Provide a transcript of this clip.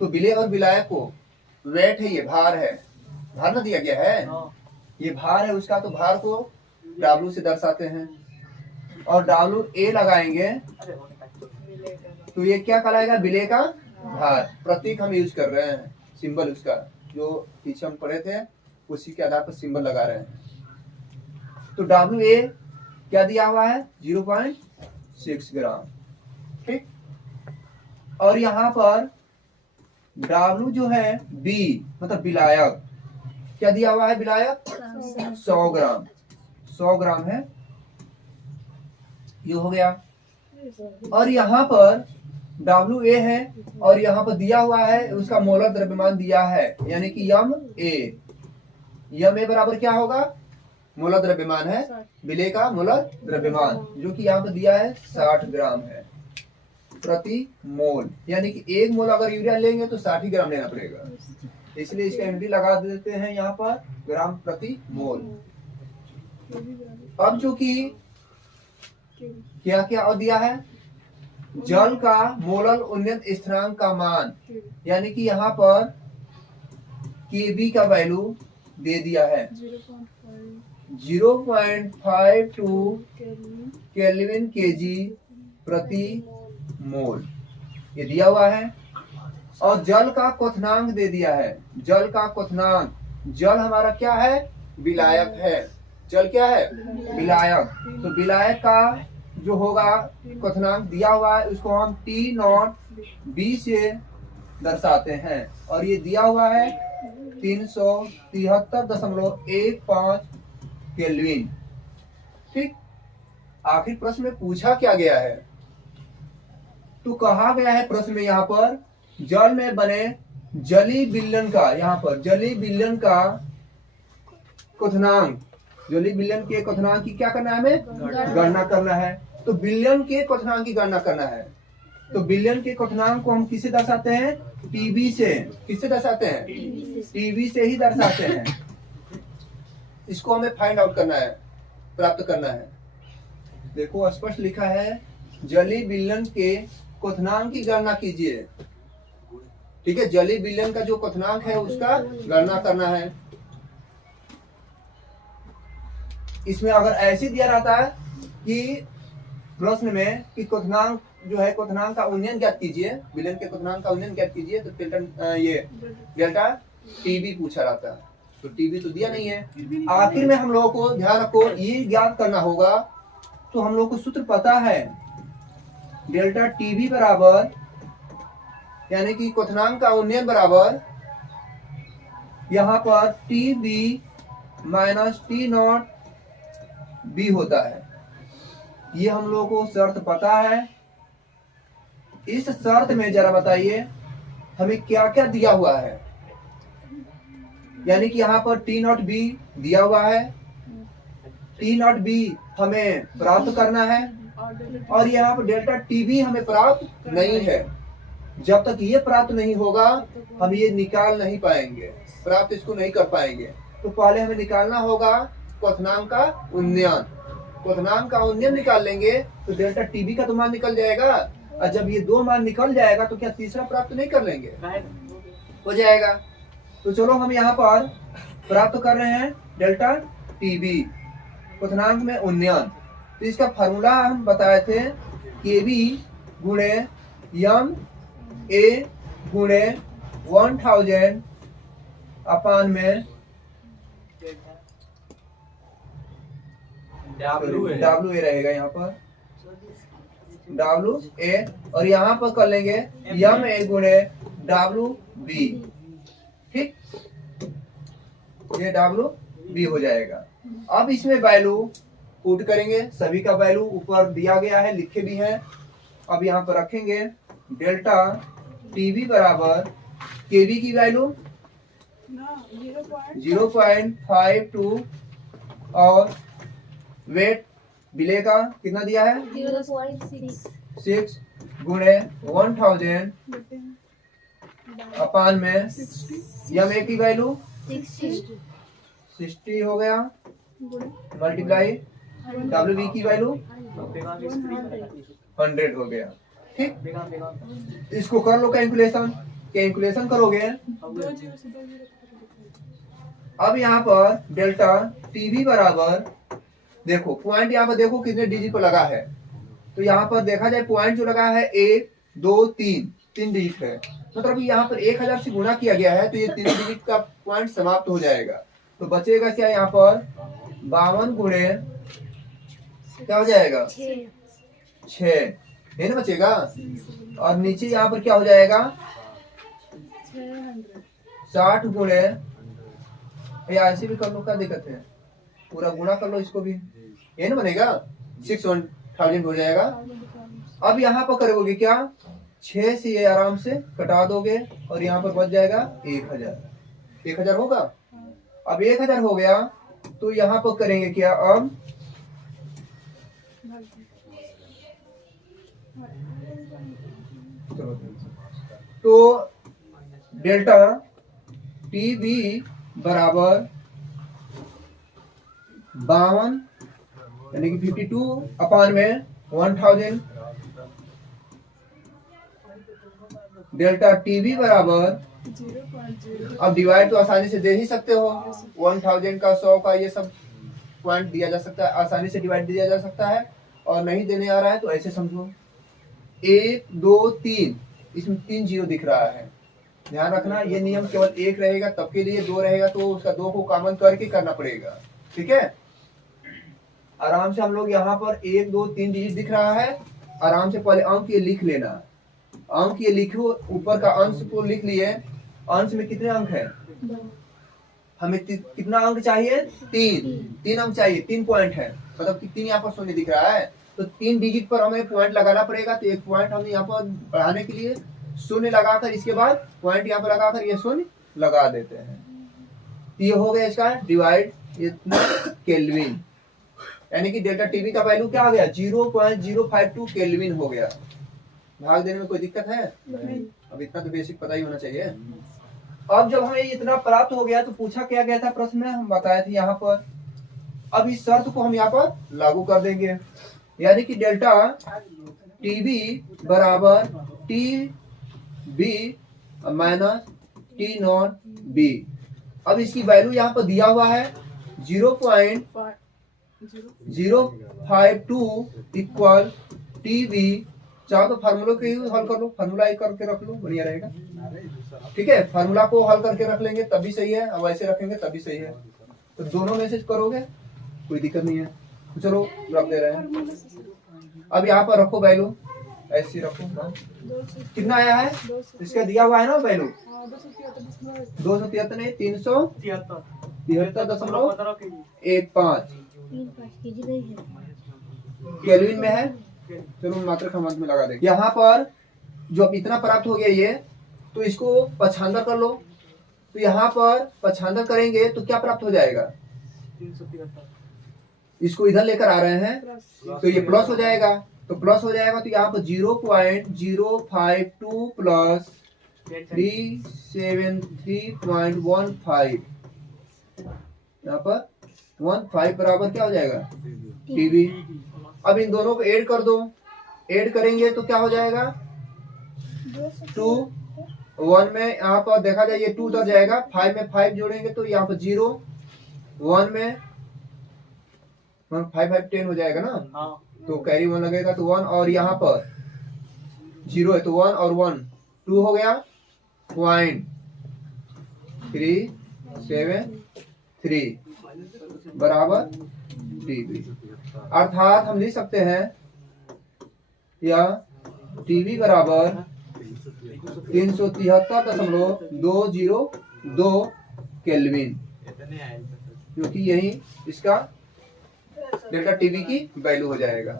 तो विलेय और विलायक को वेट है, ये भार है, भार ना दिया गया है, ये भार है उसका, तो भार को W से दर्शाते हैं और WA लगाएंगे तो ये क्या कहलाएगा, विलेय का भार। प्रतीक हम यूज कर रहे हैं, सिंबल उसका जो पीछे हम पढ़े थे उसी के आधार पर सिंबल लगा रहे हैं। तो WA क्या दिया हुआ है, 0.6 ग्राम, ठीक। और यहाँ पर W जो है B मतलब विलायक, क्या दिया हुआ है, विलायक 100 ग्राम, 100 ग्राम है, ये हो गया। और यहाँ पर WA है और यहाँ पर दिया हुआ है उसका मोलर द्रव्यमान दिया है, यानी कि MA बराबर क्या होगा, मोलर द्रव्यमान है, विलेय का मोलर द्रव्यमान, जो कि यहाँ पर दिया है 60 ग्राम है प्रति मोल, यानी कि 1 मोल अगर यूरिया लेंगे तो 60 ग्राम लेना पड़ेगा, इसलिए इसका यूनिट लगा देते हैं यहाँ पर ग्राम प्रति मोल। अब जो कि क्या क्या और दिया है, जल का मोलर उन्नत स्थिरांक का मान, यानी कि यहाँ पर Kb का वैल्यू दे दिया है 0.52 केल्विन Kg प्रति मोल, ये दिया हुआ है। और जल का क्वथनांक दे दिया है, जल का क्वथनांक, जल हमारा क्या है, विलायक है, जल क्या है, विलायक, तो विलायक का जो होगा क्वथनांक दिया हुआ है उसको हम T0B से दर्शाते हैं और ये दिया हुआ है 373.15 केल्विन, ठीक। आखिर प्रश्न में पूछा क्या गया है, तो कहा गया है प्रश्न में यहाँ पर जल में बने जलीय विलयन का, यहाँ पर जलीय विलयन का क्वथनांक, जलीय विलयन के क्वथनांक की क्या करना है, हमें गणना करना है। तो विलयन के क्वथनांक की गणना करना है, तो विलयन के क्वथनांक को हम किससे दर्शाते हैं, TB से, किससे दर्शाते हैं, TB से ही दर्शाते हैं। इसको हमें फाइंड आउट करना है, प्राप्त करना है। देखो स्पष्ट लिखा है, जलीय विलयन के क्वथनांक की गणना कीजिए, ठीक है, जलीय विलयन का जो क्वथनांक है उसका गणना करना है। इसमें अगर ऐसे दिया रहता है कि प्रश्न में कि क्वथनांक जो है, क्वथनांक का उन्नयन ज्ञात कीजिए, विलयन के क्वथनांक का उन्नयन ज्ञात कीजिए, तो डेल्टा TB पूछा रहता है, तो TB तो दिया नहीं है। आखिर में हम लोगों को ध्यान रखो, ये ज्ञात करना होगा, तो हम लोग को सूत्र पता है, डेल्टा TB बराबर, यानी कि क्वथनांक का उन्नयन बराबर यहाँ पर TB माइनस T0B होता है। ये हम लोगों को शर्त पता है। इस शर्त में जरा बताइए हमें क्या क्या दिया हुआ है, यानी कि यहाँ पर T0B दिया हुआ है, T0B हमें प्राप्त करना है और यहाँ पर डेल्टा TB हमें प्राप्त नहीं है। जब तक ये प्राप्त नहीं होगा हम ये निकाल नहीं पाएंगे, प्राप्त इसको नहीं कर पाएंगे। तो पहले हमें निकालना होगा क्वथनांक का उन्नयन, क्वथनांक का उन्नयन निकाल लेंगे तो डेल्टा TB का तो मान निकल जाएगा, और जब ये दो मान निकल जाएगा तो क्या तीसरा प्राप्त नहीं कर लेंगे, हो जाएगा। तो चलो हम यहाँ पर प्राप्त कर रहे हैं डेल्टा TB, क्वथनांक में उन्नयन। तो इसका फार्मूला हम बताए थे, KB गुणे MA गुणे 1000 अपान में WA रहेगा, यहाँ पर WA, और यहाँ पर कर लेंगे MA गुणे WB, ठीक, ये WB हो जाएगा। अब इसमें वैल्यू पुट करेंगे, सभी का वैल्यू ऊपर दिया गया है, लिखे भी हैं। अब यहाँ पर रखेंगे डेल्टा TB बराबर KB की वैल्यू 0.52 और वेट विलेय का कितना दिया है 0.6 गुणे 1000 अपान में MA की वैल्यू 60 हो गया, मल्टीप्लाई WB की वैल्यू 100 हो गया, ठीक। इसको कर लो कैलकुलेशन, कैलकुलेशन करोगे, अब यहाँ पर डेल्टा टीवी बराबर, देखो पॉइंट यहाँ पर देखो कितने डिजिट पर लगा है, तो यहाँ पर देखा जाए पॉइंट जो लगा है 1 2 3 3 डिजिट है, मतलब यहाँ पर 1000 से गुणा किया गया है, तो ये 3 डिजिट का पॉइंट समाप्त हो जाएगा। तो बचेगा क्या यहाँ पर 52 गुणे क्या हो जाएगा 6 है ना बचेगा, और नीचे यहाँ पर क्या हो जाएगा 60 गुणे, या ऐसे भी कर लो, क्या दिक्कत है, पूरा गुणा कर लो इसको भी, ये ना बनेगा 6000 हो जाएगा। अब यहाँ पर करोगे क्या 6 से ये आराम से कटा दोगे और यहाँ पर बच जाएगा 1000 होगा। अब 1000 हो गया तो यहाँ पर करेंगे क्या, अब तो डेल्टा टीबी बराबर 52 यानी कि 52 अपान में 1000, डेल्टा टीबी बराबर, अब डिवाइड तो आसानी से दे ही सकते हो, 1000 का 100 का ये सब पॉइंट दिया जा सकता है, आसानी से डिवाइड दिया जा सकता है, और नहीं देने आ रहा है तो ऐसे समझो 1 2 3, इसमें 3 जीरो दिख रहा है, ध्यान रखना ये नियम केवल 1 रहेगा तब के लिए, 2 रहेगा तो उसका 2 को कॉमन करके करना पड़ेगा, ठीक है। आराम से हम लोग यहाँ पर 1 2 3 डिजिट दिख रहा है, आराम से पहले अंक ये लिख लेना, अंक ये लिखो, ऊपर का अंश को लिख लिए, अंश में कितने अंक है, हमें कितना अंक चाहिए 3 अंक चाहिए, 3 पॉइंट है, मतलब कि 3 यहाँ पर शून्य दिख रहा है, तो 3 डिजिट पर हमें पॉइंट लगाना पड़ेगा, तो एक पॉइंट हम यहाँ पर बढ़ाने के लिए शून्य लगाकर इसके बाद पॉइंट यहाँ पर लगाकर ये शून्य लगा देते हैं, ये हो गया इसका डिवाइड, इतना केल्विन, यानी कि डेल्टा टीवी का वैल्यू क्या हो गया 0.052 केल्विन हो गया। भाग देने में कोई दिक्कत है नहीं, अब इतना तो बेसिक पता ही होना चाहिए। अब जब हमें इतना प्राप्त हो गया तो पूछा क्या गया था प्रश्न में, हम बताए थे यहाँ पर, अब इस शर्त को हम यहाँ पर लागू कर देंगे, यानी कि डेल्टा टीबी बराबर T B minus T naught B. अब इसकी वैल्यू यहाँ पर दिया हुआ है 0.052 इक्वल टी बी, चाहो तो फार्मूला के हल कर लो, फार्मूला करके रख लो बढ़िया रहेगा, ठीक है, फार्मूला को हल करके रख लेंगे तब भी सही है, अब ऐसे रखेंगे तब भी सही है, तो दोनों में से करोगे कोई दिक्कत नहीं है, तो चलो रख दे रहे हैं। अब यहाँ पर रखो वैल्यू, ऐसे रखो ना, कितना आया है इसका दिया हुआ है ना वैल्यू 273 नहीं 373.15 केल्विन में है, चलो मात्रा क्रमांक में लगा देंगे। यहाँ पर जो अब इतना प्राप्त हो गया ये, तो इसको 95 कर लो, तो यहाँ पर 95 करेंगे तो क्या प्राप्त हो जाएगा 373, इसको इधर लेकर आ रहे हैं तो ये प्लस हो जाएगा, तो प्लस हो जाएगा तो यहाँ पर 0.052 प्लस 373.15, यहाँ पर 15 बराबर क्या हो जाएगा टीवी। अब इन दोनों को ऐड कर दो, ऐड करेंगे तो क्या हो जाएगा 2 1 में, यहाँ पर देखा जाए ये 2 उधर जाएगा, 5 में 5 जोड़ेंगे तो यहाँ पर 0 1 में 5 5 10 हो जाएगा ना, तो कैरी 1 लगेगा तो 1, और यहाँ पर 0 है तो 1 और 1 2 हो गया, 0.373 बराबर टीवी। अर्थात हम लिख सकते हैं या टीवी बराबर 373.202 केल्विन, क्योंकि यही इसका डेल्टा टीवी की वैल्यू हो जाएगा।